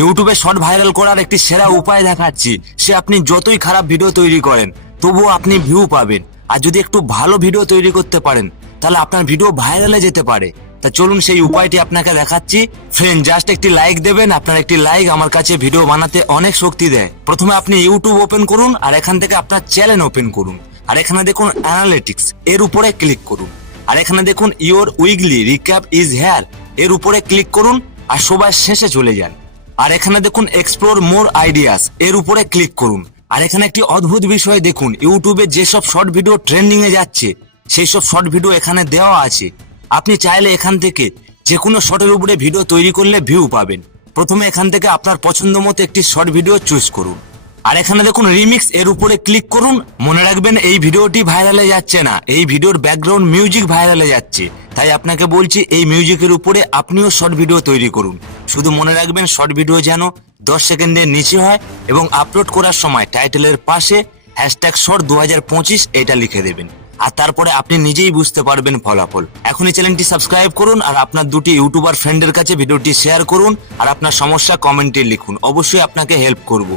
ইউটিউবে short viral করার একটি সেরা উপায় দেখাচ্ছি। সে আপনি যতই খারাপ ভিডিও তৈরি করেন তবুও আপনি ভিউ পাবেন। আর যদি একটু ভালো ভিডিও তৈরি করতে পারেন তাহলে আপনার ভিডিও ভাইরালে যেতে পারে। তা চলুন সেই উপায়টি আপনাকে দেখাচ্ছি। ফ্রেন্ড, জাস্ট একটি লাইক দেবেন। আপনার একটি লাইক আমার কাছে ভিডিও বানাতে অনেক শক্তি দেয়। প্রথমে আপনি ইউটিউব ওপেন করুন আর এখান থেকে আপনার চ্যানেল ওপেন করুন। আর এখানে দেখুন অ্যানালিটিক্স, এর উপরে ক্লিক করুন। আর এখানে দেখুন your weekly recap is here, এর উপরে ক্লিক করুন আর সবার শেষে চলে যান। আর এখানে দেখুন এক্সপ্লোর মোর আইডিয়াস, এর উপরে ক্লিক করুন। আর এখানে একটি অদ্ভুত বিষয় দেখুন, ইউটিউবে যেসব শর্ট ভিডিও ট্রেন্ডিং এ যাচ্ছে সেই সব শর্ট ভিডিও এখানে দেওয়া আছে। আপনি চাইলে এখান থেকে যে কোনো শর্টের উপরে ভিডিও তৈরি করলে ভিউ পাবেন। প্রথমে এখান থেকে আপনার পছন্দ মতো একটি শর্ট ভিডিও চুজ করুন। আর এখানে দেখুন রিমিক্স, এর উপরে ক্লিক করুন। মনে রাখবেন এই ভিডিওটি ভাইরালে যাচ্ছে না, এই ভিডিওর ব্যাকগ্রাউন্ড মিউজিক ভাইরালে যাচ্ছে। তাই আপনাকে বলছি এই মিউজিকের উপরে আপনিও শর্ট ভিডিও তৈরি করুন। শুধু মনে রাখবেন শর্ট ভিডিও যেন 10 সেকেন্ডের নিচে হয় এবং আপলোড করার সময় টাইটেলের পাশে #short 2025 এটা লিখে দেবেন। আর তারপরে আপনি নিজেই বুঝতে পারবেন ফলাফল। এখনই চ্যানেলটি সাবস্ক্রাইব করুন আর আপনার দুটি ইউটিউবার ফ্রেন্ডের কাছে ভিডিওটি শেয়ার করুন। আর আপনার সমস্যা কমেন্টে লিখুন, অবশ্যই আপনাকে হেল্প করব।